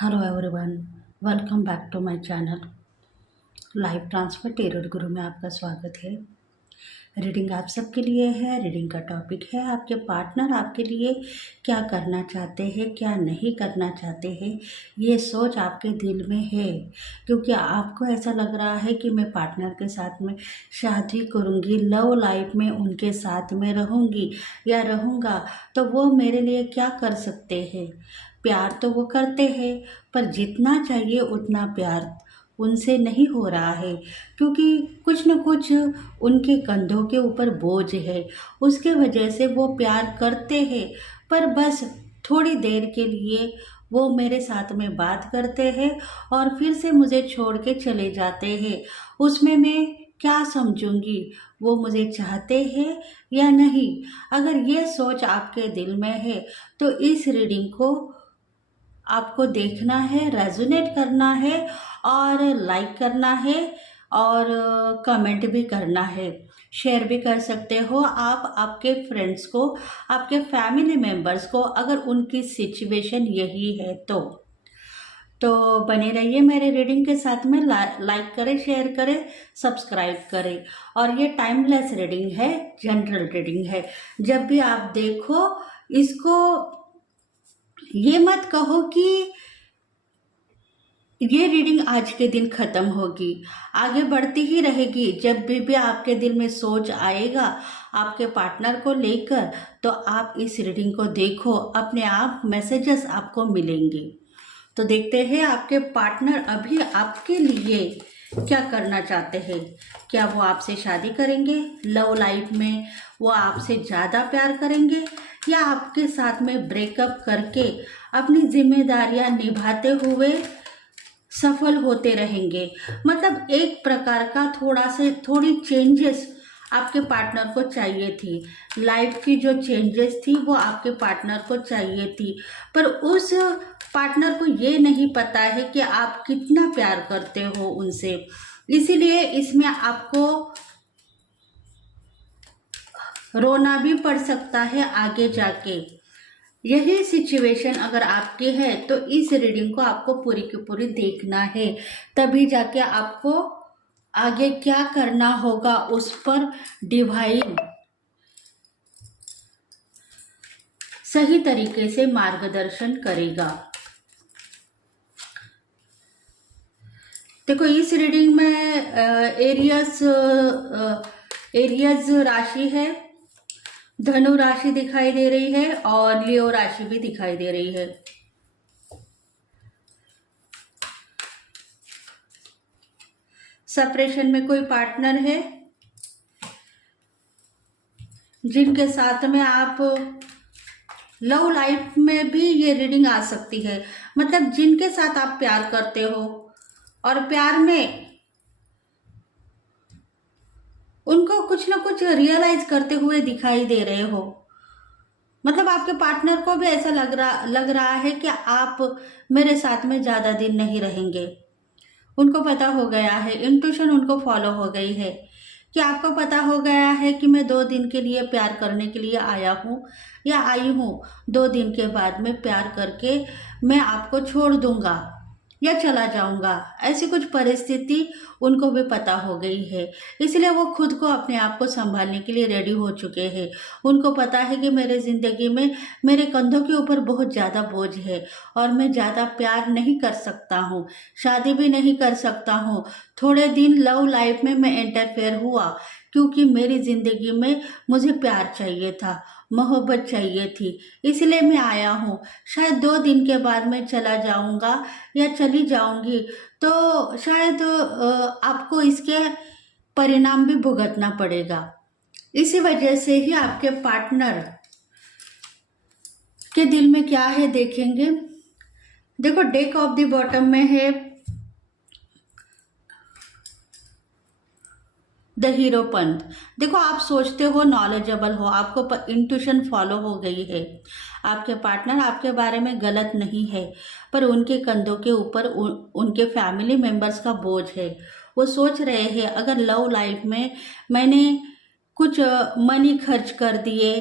Hello everyone, welcome back to my channel. Live transfer tarot Guru में आपका स्वागत है। रीडिंग आप सबके लिए है। रीडिंग का टॉपिक है आपके पार्टनर आपके लिए क्या करना चाहते हैं, क्या नहीं करना चाहते हैं। ये सोच आपके दिल में है क्योंकि आपको ऐसा लग रहा है कि मैं पार्टनर के साथ में शादी करूँगी, लव लाइफ में उनके साथ में रहूँगी या रहूँगा, तो वो मेरे लिए क्या कर सकते हैं। प्यार तो वो करते हैं पर जितना चाहिए उतना प्यार उनसे नहीं हो रहा है क्योंकि कुछ न कुछ उनके कंधों के ऊपर बोझ है। उसके वजह से वो प्यार करते हैं पर बस थोड़ी देर के लिए वो मेरे साथ में बात करते हैं और फिर से मुझे छोड़ के चले जाते हैं। उसमें मैं क्या समझूंगी, वो मुझे चाहते हैं या नहीं। अगर ये सोच आपके दिल में है तो इस रीडिंग को आपको देखना है, रेजोनेट करना है और लाइक करना है और कमेंट भी करना है। शेयर भी कर सकते हो आप आपके फ्रेंड्स को, आपके फैमिली मेम्बर्स को, अगर उनकी सिचुएशन यही है तो बने रहिए मेरे रीडिंग के साथ में। लाइक करें, शेयर करें, सब्सक्राइब करें। और ये टाइमलेस रीडिंग है, जनरल रीडिंग है। जब भी आप देखो इसको ये मत कहो कि ये रीडिंग आज के दिन खत्म होगी, आगे बढ़ती ही रहेगी। जब भी आपके दिल में सोच आएगा आपके पार्टनर को लेकर तो आप इस रीडिंग को देखो, अपने आप मैसेजेस आपको मिलेंगे। तो देखते हैं आपके पार्टनर अभी आपके लिए क्या करना चाहते हैं। क्या वो आपसे शादी करेंगे, लव लाइफ में वो आपसे ज़्यादा प्यार करेंगे या आपके साथ में ब्रेकअप करके अपनी जिम्मेदारियां निभाते हुए सफल होते रहेंगे। मतलब एक प्रकार का थोड़ी चेंजेस आपके पार्टनर को चाहिए थी। लाइफ की जो चेंजेस थी वो आपके पार्टनर को चाहिए थी, पर उस पार्टनर को ये नहीं पता है कि आप कितना प्यार करते हो उनसे। इसीलिए इसमें आपको रोना भी पड़ सकता है आगे जाके। यही सिचुएशन अगर आपकी है तो इस रीडिंग को आपको पूरी की पूरी देखना है, तभी जाके आपको आगे क्या करना होगा उस पर डिवाइन सही तरीके से मार्गदर्शन करेगा। देखो इस रीडिंग में एरियस राशि है, धनु राशि दिखाई दे रही है और लियो राशि भी दिखाई दे रही है। सेपरेशन में कोई पार्टनर है जिनके साथ में आप लव लाइफ में भी ये रीडिंग आ सकती है। मतलब जिनके साथ आप प्यार करते हो और प्यार में उनको कुछ ना कुछ रियलाइज करते हुए दिखाई दे रहे हो। मतलब आपके पार्टनर को भी ऐसा लग रहा है कि आप मेरे साथ में ज़्यादा दिन नहीं रहेंगे। उनको पता हो गया है, इंट्यूशन उनको फॉलो हो गई है कि आपको पता हो गया है कि मैं 2 दिन के लिए प्यार करने के लिए आया हूँ या आई हूँ। 2 दिन के बाद में प्यार करके मैं आपको छोड़ दूंगा या चला जाऊंगा। ऐसी कुछ परिस्थिति उनको भी पता हो गई है, इसलिए वो खुद को अपने आप को संभालने के लिए रेडी हो चुके हैं। उनको पता है कि मेरे ज़िंदगी में मेरे कंधों के ऊपर बहुत ज़्यादा बोझ है और मैं ज़्यादा प्यार नहीं कर सकता हूँ, शादी भी नहीं कर सकता हूँ। थोड़े दिन लव लाइफ में मैं इंटरफेयर हुआ क्योंकि मेरी ज़िंदगी में मुझे प्यार चाहिए था, मोहब्बत चाहिए थी, इसलिए मैं आया हूँ। शायद 2 दिन के बाद मैं चला जाऊँगा या चली जाऊँगी तो शायद आपको इसके परिणाम भी भुगतना पड़ेगा। इसी वजह से ही आपके पार्टनर के दिल में क्या है देखेंगे। देखो डेक ऑफ द बॉटम में है द हीरो पंथ। देखो आप सोचते हो, नॉलेजेबल हो, आपको इंट्यूशन फॉलो हो गई है। आपके पार्टनर आपके बारे में गलत नहीं है, पर उनके कंधों के ऊपर उनके फैमिली मेंबर्स का बोझ है। वो सोच रहे हैं अगर लव लाइफ में मैंने कुछ मनी खर्च कर दिए,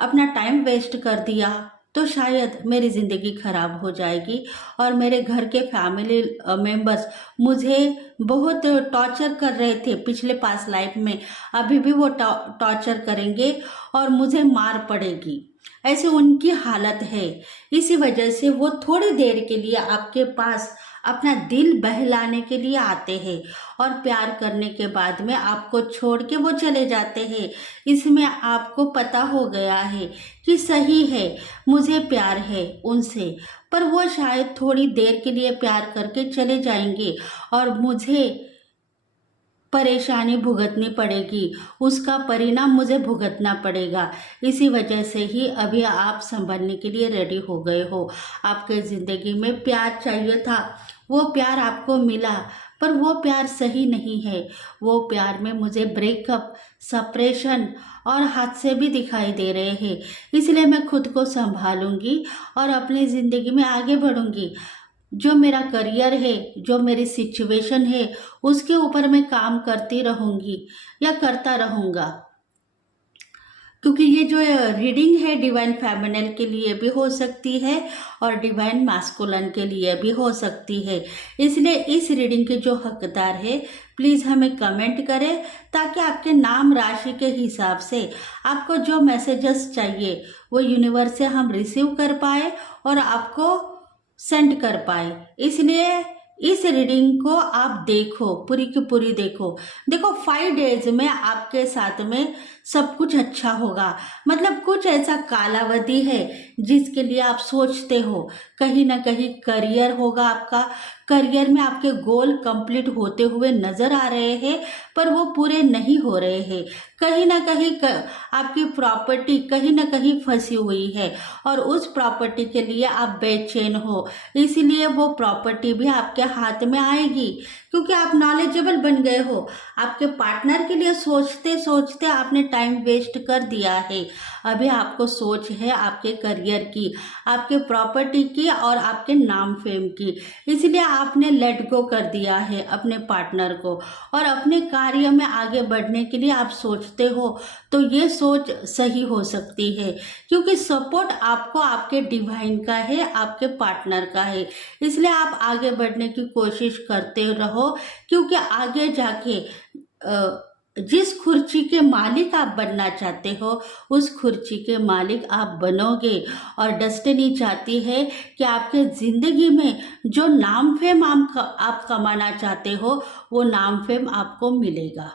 अपना टाइम वेस्ट कर दिया तो शायद मेरी ज़िंदगी ख़राब हो जाएगी और मेरे घर के फैमिली मेंबर्स मुझे बहुत टॉर्चर कर रहे थे पिछले पास्ट लाइफ में, अभी भी वो टॉर्चर करेंगे और मुझे मार पड़ेगी, ऐसे उनकी हालत है। इसी वजह से वो थोड़ी देर के लिए आपके पास अपना दिल बहलाने के लिए आते हैं और प्यार करने के बाद में आपको छोड़ के वो चले जाते हैं। इसमें आपको पता हो गया है कि सही है, मुझे प्यार है उनसे, पर वो शायद थोड़ी देर के लिए प्यार करके चले जाएंगे और मुझे परेशानी भुगतनी पड़ेगी, उसका परिणाम मुझे भुगतना पड़ेगा। इसी वजह से ही अभी आप संभलने के लिए रेडी हो गए हो। आपके ज़िंदगी में प्यार चाहिए था, वो प्यार आपको मिला, पर वो प्यार सही नहीं है। वो प्यार में मुझे ब्रेकअप, सेपरेशन और हादसे भी दिखाई दे रहे हैं। इसलिए मैं खुद को संभालूंगी और अपनी ज़िंदगी में आगे बढ़ूंगी। जो मेरा करियर है, जो मेरी सिचुएशन है, उसके ऊपर मैं काम करती रहूँगी या करता रहूँगा, क्योंकि ये जो रीडिंग है डिवाइन फेमिनिन के लिए भी हो सकती है और डिवाइन मैस्कुलिन के लिए भी हो सकती है। इसलिए इस रीडिंग के जो हकदार है प्लीज़ हमें कमेंट करें, ताकि आपके नाम राशि के हिसाब से आपको जो मैसेजेस चाहिए वो यूनिवर्स से हम रिसीव कर पाए और आपको सेंड कर पाए। इसलिए इस रीडिंग को आप देखो, पूरी की पूरी देखो 5 डेज में आपके साथ में सब कुछ अच्छा होगा। मतलब कुछ ऐसा कालावधि है जिसके लिए आप सोचते हो, कहीं ना कहीं करियर होगा आपका, करियर में आपके गोल कंप्लीट होते हुए नजर आ रहे हैं, पर वो पूरे नहीं हो रहे हैं। कहीं ना कहीं आपकी प्रॉपर्टी कहीं ना कहीं फंसी हुई है और उस प्रॉपर्टी के लिए आप बेचैन हो, इसीलिए वो प्रॉपर्टी भी आपके हाथ में आएगी, क्योंकि आप नॉलेजेबल बन गए हो। आपके पार्टनर के लिए सोचते सोचते आपने टाइम वेस्ट कर दिया है। अभी आपको सोच है आपके करियर की, आपके प्रॉपर्टी की और आपके नाम फेम की, इसलिए आपने लेट गो कर दिया है अपने पार्टनर को और अपने कार्य में आगे बढ़ने के लिए आप सोचते हो। तो ये सोच सही हो सकती है, क्योंकि सपोर्ट आपको आपके डिवाइन का है, आपके पार्टनर का है। इसलिए आप आगे बढ़ने की कोशिश करते रहो, क्योंकि आगे जाके जिस कुर्सी के मालिक आप बनना चाहते हो उस कुर्सी के मालिक आप बनोगे। और डेस्टिनी चाहती है कि आपके ज़िंदगी में जो नाम फेम आप कमाना चाहते हो वो नाम फेम आपको मिलेगा।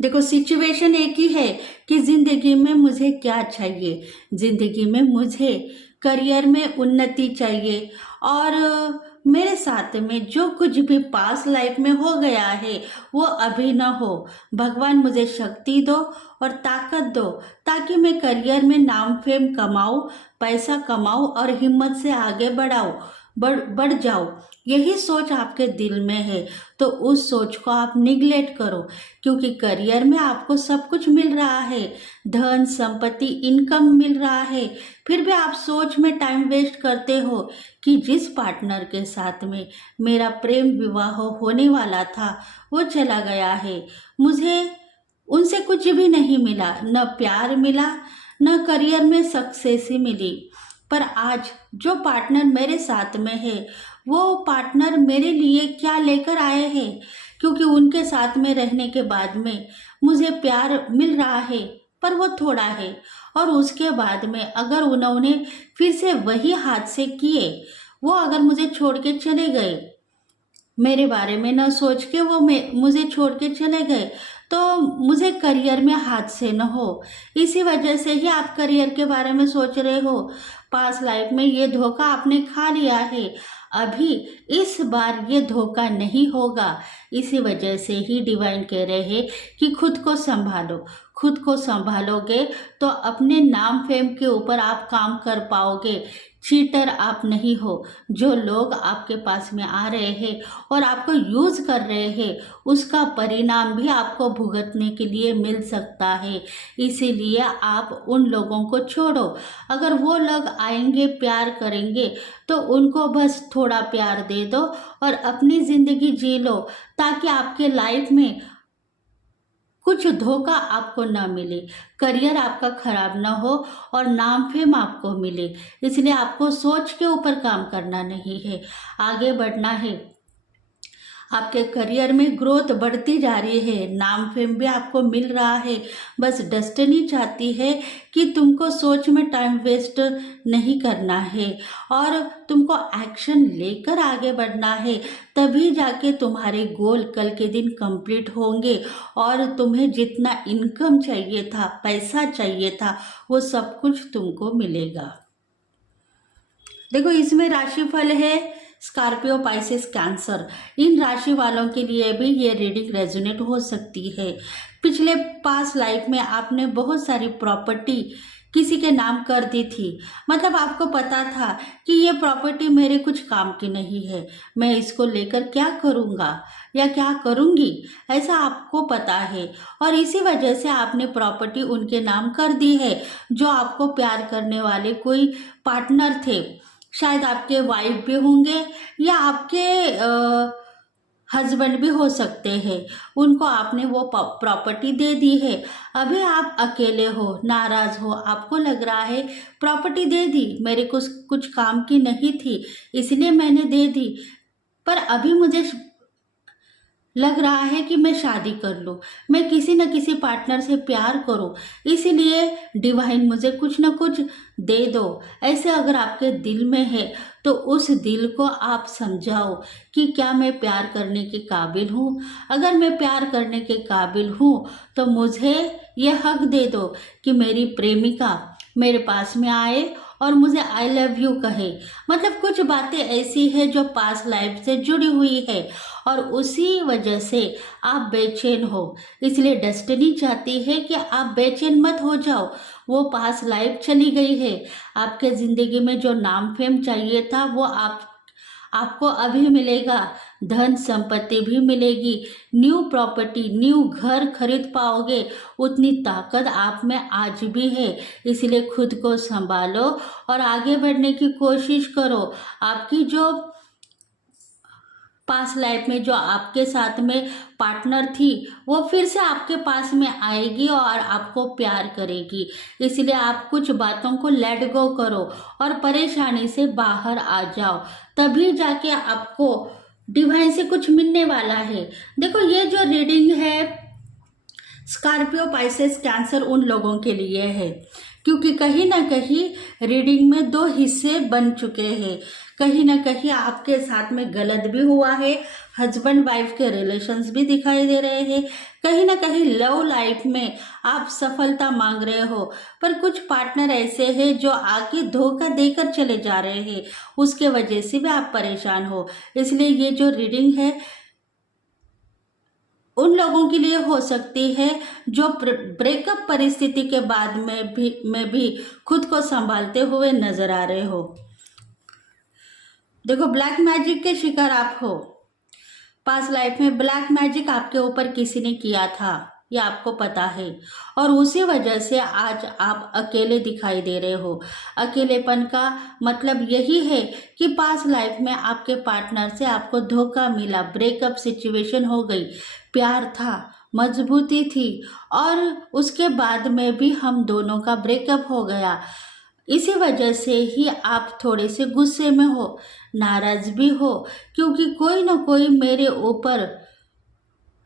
देखो सिचुएशन एक ही है कि ज़िंदगी में मुझे क्या चाहिए। ज़िंदगी में मुझे करियर में उन्नति चाहिए और मेरे साथ में जो कुछ भी पास्ट लाइफ में हो गया है वो अभी न हो। भगवान मुझे शक्ति दो और ताकत दो, ताकि मैं करियर में नाम फेम कमाऊँ, पैसा कमाऊँ और हिम्मत से आगे बढ़ जाओ। यही सोच आपके दिल में है तो उस सोच को आप निगलेक्ट करो, क्योंकि करियर में आपको सब कुछ मिल रहा है, धन संपत्ति इनकम मिल रहा है, फिर भी आप सोच में टाइम वेस्ट करते हो कि जिस पार्टनर के साथ में मेरा प्रेम विवाह होने वाला था वो चला गया है, मुझे उनसे कुछ भी नहीं मिला, न प्यार मिला न करियर में सक्सेस ही मिली। पर आज जो पार्टनर मेरे साथ में है वो पार्टनर मेरे लिए क्या लेकर आए हैं, क्योंकि उनके साथ में रहने के बाद में मुझे प्यार मिल रहा है, पर वो थोड़ा है। और उसके बाद में अगर उन्होंने फिर से वही हादसे किए, वो अगर मुझे छोड़ के चले गए, मेरे बारे में न सोच के वो मुझे छोड़ के चले गए, तो मुझे करियर में हादसे न हो। इसी वजह से ही आप करियर के बारे में सोच रहे हो। पास्ट लाइफ में ये धोखा आपने खा लिया है, अभी इस बार ये धोखा नहीं होगा। इसी वजह से ही डिवाइन कह रहे हैं कि खुद को संभालो। खुद को संभालोगे तो अपने नाम फेम के ऊपर आप काम कर पाओगे। चीटर आप नहीं हो। जो लोग आपके पास में आ रहे हैं और आपको यूज़ कर रहे हैं, उसका परिणाम भी आपको भुगतने के लिए मिल सकता है। इसीलिए आप उन लोगों को छोड़ो। अगर वो लोग आएंगे प्यार करेंगे तो उनको बस थोड़ा प्यार दे दो और अपनी ज़िंदगी जी लो, ताकि आपके लाइफ में कुछ धोखा आपको ना मिले, करियर आपका खराब ना हो और नाम फेम आपको मिले। इसलिए आपको सोच के ऊपर काम करना नहीं है, आगे बढ़ना है। आपके करियर में ग्रोथ बढ़ती जा रही है, नाम फेम भी आपको मिल रहा है। बस डेस्टिनी चाहती है कि तुमको सोच में टाइम वेस्ट नहीं करना है और तुमको एक्शन लेकर आगे बढ़ना है। तभी जाके तुम्हारे गोल कल के दिन कंप्लीट होंगे और तुम्हें जितना इनकम चाहिए था, पैसा चाहिए था, वो सब कुछ तुमको मिलेगा। देखो, इसमें राशिफल है स्कॉर्पियो, पाइसेस, कैंसर। इन राशि वालों के लिए भी ये रीडिंग रेजोनेट हो सकती है। पिछले पास्ट लाइफ में आपने बहुत सारी प्रॉपर्टी किसी के नाम कर दी थी। मतलब आपको पता था कि ये प्रॉपर्टी मेरे कुछ काम की नहीं है, मैं इसको लेकर क्या करूँगा या क्या करूँगी, ऐसा आपको पता है। और इसी वजह से आपने प्रॉपर्टी उनके नाम कर दी है जो आपको प्यार करने वाले कोई पार्टनर थे। शायद आपके वाइफ भी होंगे या आपके हस्बैंड भी हो सकते हैं। उनको आपने वो प्रॉपर्टी दे दी है। अभी आप अकेले हो, नाराज हो, आपको लग रहा है प्रॉपर्टी दे दी, मेरे कुछ काम की नहीं थी इसलिए मैंने दे दी, पर अभी मुझे लग रहा है कि मैं शादी कर लूँ, मैं किसी न किसी पार्टनर से प्यार करूँ, इसीलिए डिवाइन मुझे कुछ न कुछ दे दो। ऐसे अगर आपके दिल में है तो उस दिल को आप समझाओ कि क्या मैं प्यार करने के काबिल हूँ। अगर मैं प्यार करने के काबिल हूँ तो मुझे यह हक दे दो कि मेरी प्रेमिका मेरे पास में आए और मुझे आई लव यू कहे। मतलब कुछ बातें ऐसी है जो पास्ट लाइफ से जुड़ी हुई है और उसी वजह से आप बेचैन हो। इसलिए डेस्टिनी चाहती है कि आप बेचैन मत हो जाओ। वो पास्ट लाइफ चली गई है। आपके ज़िंदगी में जो नाम फेम चाहिए था वो आपको अभी मिलेगा। धन संपत्ति भी मिलेगी, न्यू प्रॉपर्टी, न्यू घर खरीद पाओगे। उतनी ताकत आप में आज भी है। इसलिए खुद को संभालो और आगे बढ़ने की कोशिश करो। आपकी जो पास्ट लाइफ में जो आपके साथ में पार्टनर थी वो फिर से आपके पास में आएगी और आपको प्यार करेगी। इसलिए आप कुछ बातों को लेट गो करो और परेशानी से बाहर आ जाओ, तभी जाके आपको डिवाइन से कुछ मिलने वाला है। देखो, ये जो रीडिंग है स्कॉर्पियो, पाइसेस, कैंसर उन लोगों के लिए है क्योंकि कहीं ना कहीं रीडिंग में दो हिस्से बन चुके हैं। कहीं ना कहीं आपके साथ में गलत भी हुआ है, हस्बैंड वाइफ के रिलेशंस भी दिखाई दे रहे हैं। कहीं ना कहीं लव लाइफ में आप सफलता मांग रहे हो, पर कुछ पार्टनर ऐसे हैं जो आके धोखा देकर चले जा रहे हैं, उसके वजह से भी आप परेशान हो। इसलिए ये जो रीडिंग है उन लोगों के लिए हो सकती है जो ब्रेकअप परिस्थिति के बाद में भी खुद को संभालते हुए नजर आ रहे हो। देखो, ब्लैक मैजिक के शिकार आप हो। पास्ट लाइफ में ब्लैक मैजिक आपके ऊपर किसी ने किया था, ये आपको पता है, और उसी वजह से आज आप अकेले दिखाई दे रहे हो। अकेलेपन का मतलब यही है कि पास्ट लाइफ में आपके पार्टनर से आपको धोखा मिला, ब्रेकअप सिचुएशन हो गई, प्यार था, मजबूती थी और उसके बाद में भी हम दोनों का ब्रेकअप हो गया। इसी वजह से ही आप थोड़े से गुस्से में हो, नाराज भी हो, क्योंकि कोई ना कोई मेरे ऊपर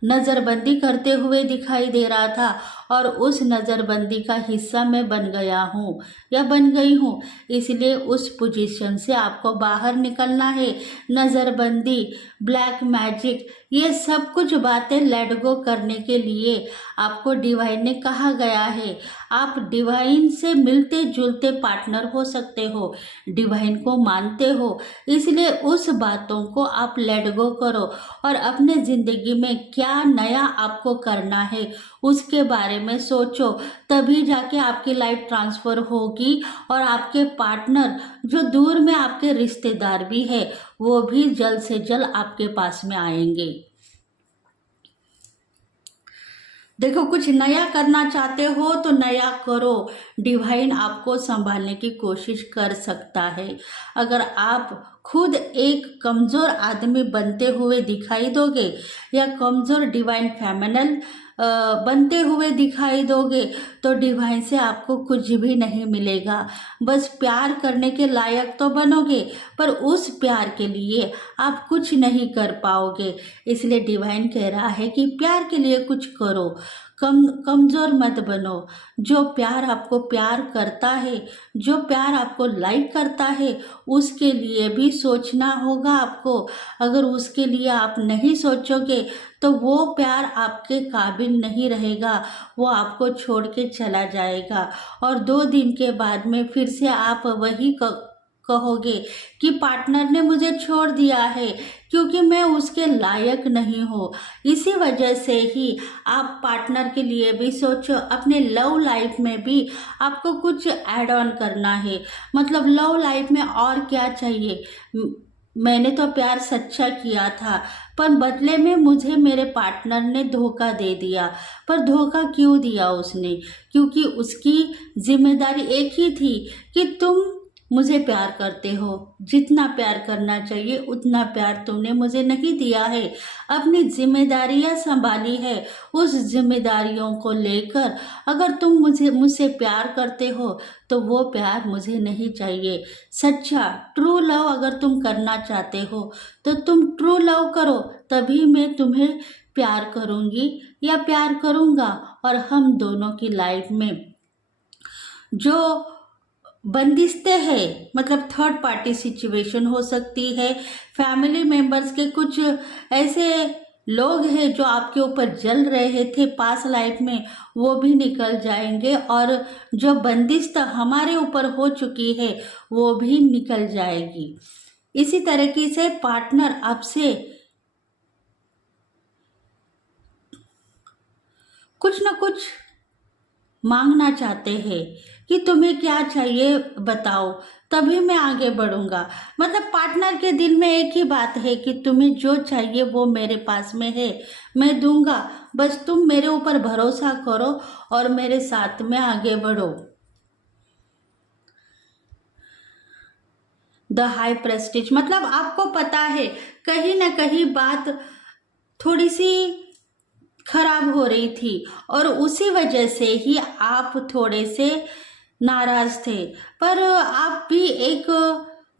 नज़रबंदी करते हुए दिखाई दे रहा था और उस नज़रबंदी का हिस्सा मैं बन गया हूँ या बन गई हूँ। इसलिए उस पोजीशन से आपको बाहर निकलना है। नज़रबंदी, ब्लैक मैजिक, ये सब कुछ बातें लेट गो करने के लिए आपको डिवाइन ने कहा गया है। आप डिवाइन से मिलते जुलते पार्टनर हो सकते हो, डिवाइन को मानते हो, इसलिए उस बातों को आप लेट गो करो और अपने ज़िंदगी में क्या नया आपको करना है उसके बारे में सोचो। तभी जाके आपकी लाइफ ट्रांसफर होगी और आपके पार्टनर जो दूर में आपके रिश्तेदार भी है वो भी जल्द से जल्द आपके पास में आएंगे। देखो, कुछ नया करना चाहते हो तो नया करो, डिवाइन आपको संभालने की कोशिश कर सकता है। अगर आप खुद एक कमज़ोर आदमी बनते हुए दिखाई दोगे या कमज़ोर डिवाइन फेमिनल बनते हुए दिखाई दोगे तो डिवाइन से आपको कुछ भी नहीं मिलेगा। बस प्यार करने के लायक तो बनोगे, पर उस प्यार के लिए आप कुछ नहीं कर पाओगे। इसलिए डिवाइन कह रहा है कि प्यार के लिए कुछ करो, कमज़ोर मत बनो। जो प्यार आपको प्यार करता है, जो प्यार आपको लाइक करता है, उसके लिए भी सोचना होगा आपको। अगर उसके लिए आप नहीं सोचोगे तो वो प्यार आपके काबिल नहीं रहेगा, वो आपको छोड़ के चला जाएगा। और 2 दिन के बाद में फिर से आप वही कहोगे कि पार्टनर ने मुझे छोड़ दिया है क्योंकि मैं उसके लायक नहीं हूँ। इसी वजह से ही आप पार्टनर के लिए भी सोचो। अपने लव लाइफ में भी आपको कुछ ऐड ऑन करना है। मतलब लव लाइफ में और क्या चाहिए। मैंने तो प्यार सच्चा किया था, पर बदले में मुझे मेरे पार्टनर ने धोखा दे दिया। पर धोखा क्यों दिया उसने? क्योंकि उसकी जिम्मेदारी एक ही थी कि तुम मुझे प्यार करते हो, जितना प्यार करना चाहिए उतना प्यार तुमने मुझे नहीं दिया है। अपनी जिम्मेदारियां संभाली है, उस जिम्मेदारियों को लेकर अगर तुम मुझसे प्यार करते हो तो वो प्यार मुझे नहीं चाहिए। सच्चा ट्रू लव अगर तुम करना चाहते हो तो तुम ट्रू लव करो, तभी मैं तुम्हें प्यार करूँगी या प्यार करूँगा। और हम दोनों की लाइफ में जो बंदिशें हैं, मतलब थर्ड पार्टी सिचुएशन हो सकती है, फैमिली मेंबर्स के कुछ ऐसे लोग हैं जो आपके ऊपर जल रहे थे पास लाइफ में, वो भी निकल जाएंगे। और जो बंदिश हमारे ऊपर हो चुकी है वो भी निकल जाएगी। इसी तरीके से पार्टनर आपसे कुछ ना कुछ मांगना चाहते हैं कि तुम्हें क्या चाहिए बताओ, तभी मैं आगे बढ़ूंगा। मतलब पार्टनर के दिल में एक ही बात है कि तुम्हें जो चाहिए वो मेरे पास में है, मैं दूंगा। बस तुम मेरे ऊपर भरोसा करो और मेरे साथ में आगे बढ़ो। द हाई प्रेस्टीज, मतलब आपको पता है कहीं ना कहीं बात थोड़ी सी खराब हो रही थी और उसी वजह से ही आप थोड़े से नाराज थे। पर आप भी एक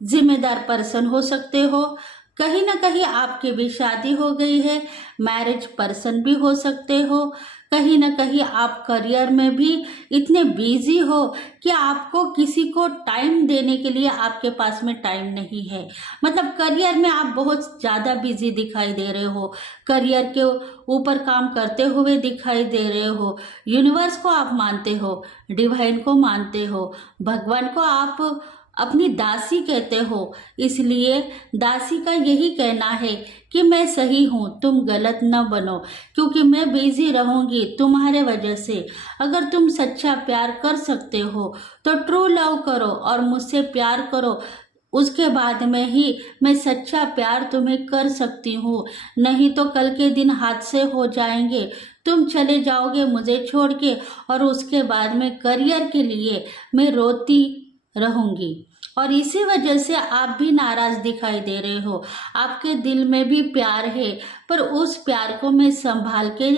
जिम्मेदार पर्सन हो सकते हो। कहीं ना कहीं आपकी भी शादी हो गई है, मैरिज पर्सन भी हो सकते हो। कहीं ना कहीं आप करियर में भी इतने बिजी हो कि आपको किसी को टाइम देने के लिए आपके पास में टाइम नहीं है। मतलब करियर में आप बहुत ज़्यादा बिजी दिखाई दे रहे हो, करियर के ऊपर काम करते हुए दिखाई दे रहे हो। यूनिवर्स को आप मानते हो, डिवाइन को मानते हो, भगवान को आप अपनी दासी कहते हो। इसलिए दासी का यही कहना है कि मैं सही हूँ, तुम गलत न बनो, क्योंकि मैं बिजी रहूंगी तुम्हारे वजह से। अगर तुम सच्चा प्यार कर सकते हो तो ट्रू लव करो और मुझसे प्यार करो, उसके बाद में ही मैं सच्चा प्यार तुम्हें कर सकती हूँ। नहीं तो कल के दिन हादसे हो जाएंगे, तुम चले जाओगे मुझे छोड़ के, और उसके बाद में करियर के लिए मैं रोती रहूंगी। और इसी वजह से आप भी नाराज दिखाई दे रहे हो। आपके दिल में भी प्यार है, पर उस प्यार को मैं संभाल के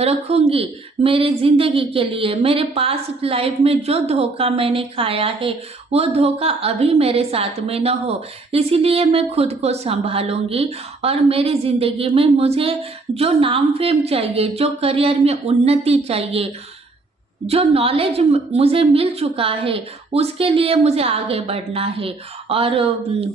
रखूंगी मेरे जिंदगी के लिए। मेरे पास लाइफ में जो धोखा मैंने खाया है वो धोखा अभी मेरे साथ में न हो, इसीलिए मैं खुद को संभालूंगी। और मेरी जिंदगी में मुझे जो नाम फेम चाहिए, जो करियर में उन्नति चाहिए, जो नॉलेज मुझे मिल चुका है, उसके लिए मुझे आगे बढ़ना है। और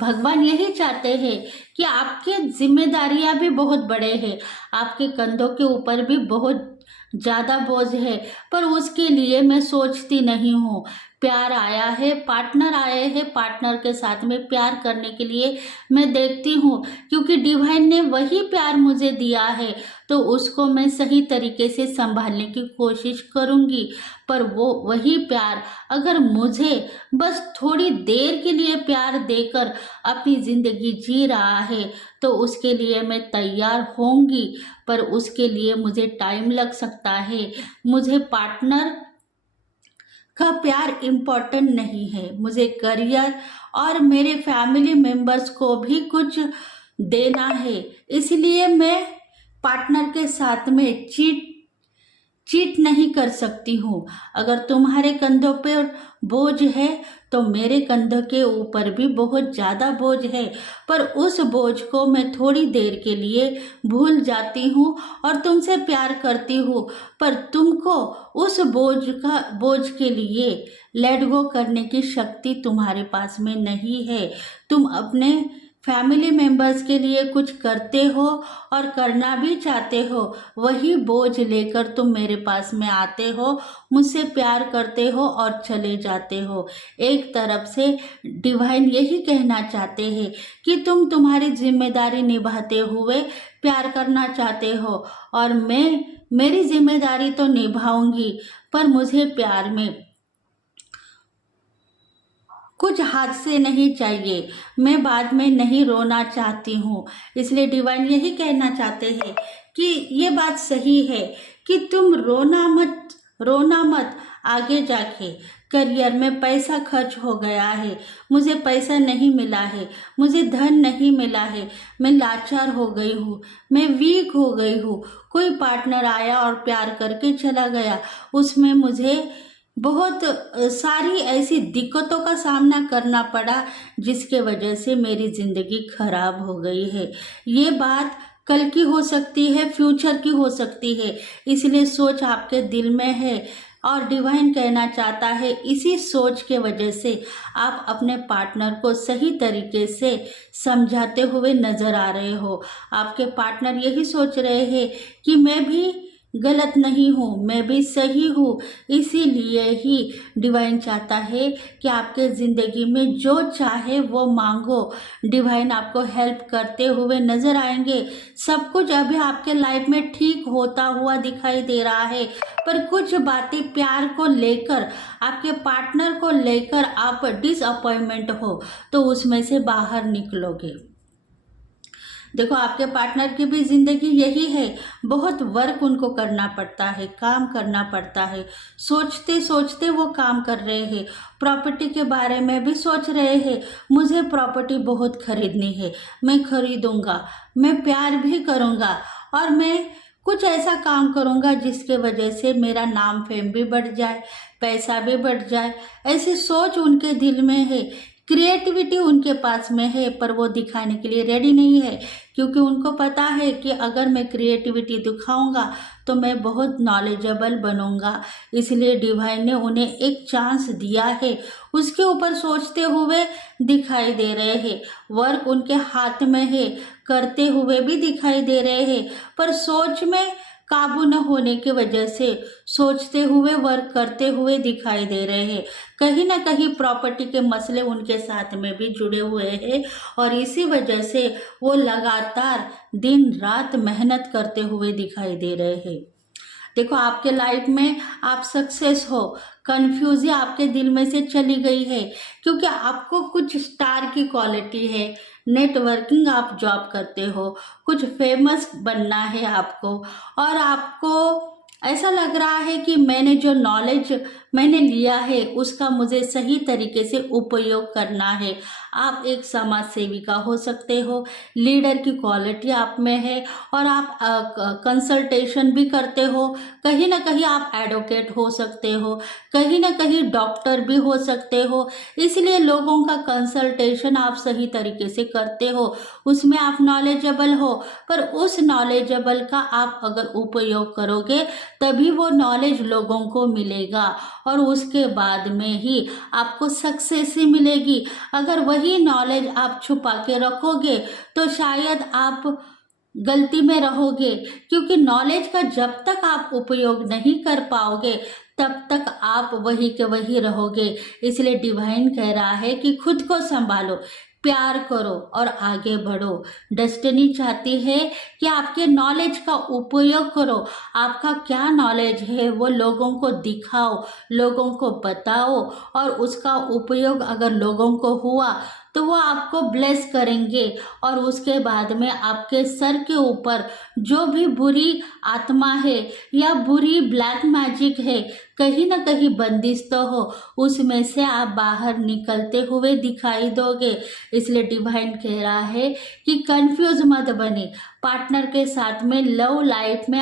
भगवान यही चाहते हैं कि आपके जिम्मेदारियां भी बहुत बड़े हैं, आपके कंधों के ऊपर भी बहुत ज़्यादा बोझ है, पर उसके लिए मैं सोचती नहीं हूँ। प्यार आया है, पार्टनर आए हैं, पार्टनर के साथ में प्यार करने के लिए मैं देखती हूँ, क्योंकि डिवाइन ने वही प्यार मुझे दिया है तो उसको मैं सही तरीके से संभालने की कोशिश करूँगी। पर वो वही प्यार अगर मुझे बस थोड़ी देर के लिए प्यार देकर अपनी ज़िंदगी जी रहा है तो उसके लिए मैं तैयार होंगी, पर उसके लिए मुझे टाइम लग सकता है। मुझे पार्टनर का प्यार इम्पोर्टेंट नहीं है, मुझे करियर और मेरे फैमिली मेंबर्स को भी कुछ देना है। इसलिए मैं पार्टनर के साथ में चीट चीट नहीं कर सकती हूँ। अगर तुम्हारे कंधों पर बोझ है तो मेरे कंधों के ऊपर भी बहुत ज़्यादा बोझ है, पर उस बोझ को मैं थोड़ी देर के लिए भूल जाती हूँ और तुमसे प्यार करती हूँ, पर तुमको उस बोझ के लिए लेट गो करने की शक्ति तुम्हारे पास में नहीं है। तुम अपने फैमिली मेंबर्स के लिए कुछ करते हो और करना भी चाहते हो, वही बोझ लेकर तुम मेरे पास में आते हो, मुझसे प्यार करते हो और चले जाते हो। एक तरफ से डिवाइन यही कहना चाहते हैं कि तुम तुम्हारी जिम्मेदारी निभाते हुए प्यार करना चाहते हो, और मैं मेरी जिम्मेदारी तो निभाऊंगी, पर मुझे प्यार में कुछ हादसे नहीं चाहिए, मैं बाद में नहीं रोना चाहती हूँ। इसलिए डिवाइन यही कहना चाहते हैं कि ये बात सही है कि तुम रोना मत आगे जाके। करियर में पैसा खर्च हो गया है, मुझे पैसा नहीं मिला है, मुझे धन नहीं मिला है, मैं लाचार हो गई हूँ, मैं वीक हो गई हूँ। कोई पार्टनर आया और प्यार करके चला गया, उसमें मुझे बहुत सारी ऐसी दिक्कतों का सामना करना पड़ा, जिसके वजह से मेरी ज़िंदगी खराब हो गई है। ये बात कल की हो सकती है, फ्यूचर की हो सकती है, इसलिए सोच आपके दिल में है और डिवाइन कहना चाहता है इसी सोच के वजह से आप अपने पार्टनर को सही तरीके से समझाते हुए नज़र आ रहे हो। आपके पार्टनर यही सोच रहे हैं कि मैं भी गलत नहीं हूँ, मैं भी सही हूँ। इसीलिए ही डिवाइन चाहता है कि आपके ज़िंदगी में जो चाहे वो मांगो, डिवाइन आपको हेल्प करते हुए नज़र आएंगे। सब कुछ अभी आपके लाइफ में ठीक होता हुआ दिखाई दे रहा है, पर कुछ बातें प्यार को लेकर, आपके पार्टनर को लेकर आप डिसअपॉइंटमेंट हो, तो उसमें से बाहर निकलोगे। देखो, आपके पार्टनर की भी ज़िंदगी यही है, बहुत वर्क उनको करना पड़ता है, काम करना पड़ता है, सोचते सोचते वो काम कर रहे हैं। प्रॉपर्टी के बारे में भी सोच रहे हैं, मुझे प्रॉपर्टी बहुत खरीदनी है, मैं खरीदूंगा, मैं प्यार भी करूंगा और मैं कुछ ऐसा काम करूंगा जिसके वजह से मेरा नाम फेम भी बढ़ जाए, पैसा भी बढ़ जाए। ऐसी सोच उनके दिल में है, क्रिएटिविटी उनके पास में है, पर वो दिखाने के लिए रेडी नहीं है, क्योंकि उनको पता है कि अगर मैं क्रिएटिविटी दिखाऊंगा तो मैं बहुत नॉलेजेबल बनूंगा। इसलिए डिवाइन ने उन्हें एक चांस दिया है, उसके ऊपर सोचते हुए दिखाई दे रहे हैं। वर्क उनके हाथ में है, करते हुए भी दिखाई दे रहे हैं, पर सोच में काबू न होने की वजह से सोचते हुए वर्क करते हुए दिखाई दे रहे हैं। कहीं ना कहीं प्रॉपर्टी के मसले उनके साथ में भी जुड़े हुए हैं और इसी वजह से वो लगातार दिन रात मेहनत करते हुए दिखाई दे रहे हैं। देखो, आपके लाइफ में आप सक्सेस हो, कन्फ्यूज़ी आपके दिल में से चली गई है, क्योंकि आपको कुछ स्टार की क्वालिटी है, नेटवर्किंग आप जॉब करते हो, कुछ फेमस बनना है आपको, और आपको ऐसा लग रहा है कि मैंने जो नॉलेज मैंने लिया है उसका मुझे सही तरीके से उपयोग करना है। आप एक समाज सेविका हो सकते हो, लीडर की क्वालिटी आप में है और आप कंसल्टेशन भी करते हो। कहीं ना कहीं आप एडवोकेट हो सकते हो, कहीं ना कहीं डॉक्टर भी हो सकते हो। इसलिए लोगों का कंसल्टेशन आप सही तरीके से करते हो, उसमें आप नॉलेजेबल हो, पर उस नॉलेजेबल का आप अगर उपयोग करोगे तभी वो नॉलेज लोगों को मिलेगा और उसके बाद में ही आपको सक्सेस ही मिलेगी। अगर वही नॉलेज आप छुपा के रखोगे तो शायद आप गलती में रहोगे, क्योंकि नॉलेज का जब तक आप उपयोग नहीं कर पाओगे तब तक आप वही के वही रहोगे। इसलिए डिवाइन कह रहा है कि खुद को संभालो, प्यार करो और आगे बढ़ो। डेस्टिनी चाहती है कि आपके नॉलेज का उपयोग करो। आपका क्या नॉलेज है वो लोगों को दिखाओ, लोगों को बताओ, और उसका उपयोग अगर लोगों को हुआ तो वो आपको ब्लेस करेंगे और उसके बाद में आपके सर के ऊपर जो भी बुरी आत्मा है या बुरी ब्लैक मैजिक है, कहीं ना कहीं बंदिश तो हो, उसमें से आप बाहर निकलते हुए दिखाई दोगे। इसलिए डिवाइन कह रहा है कि कंफ्यूज मत बने। पार्टनर के साथ में लव लाइफ में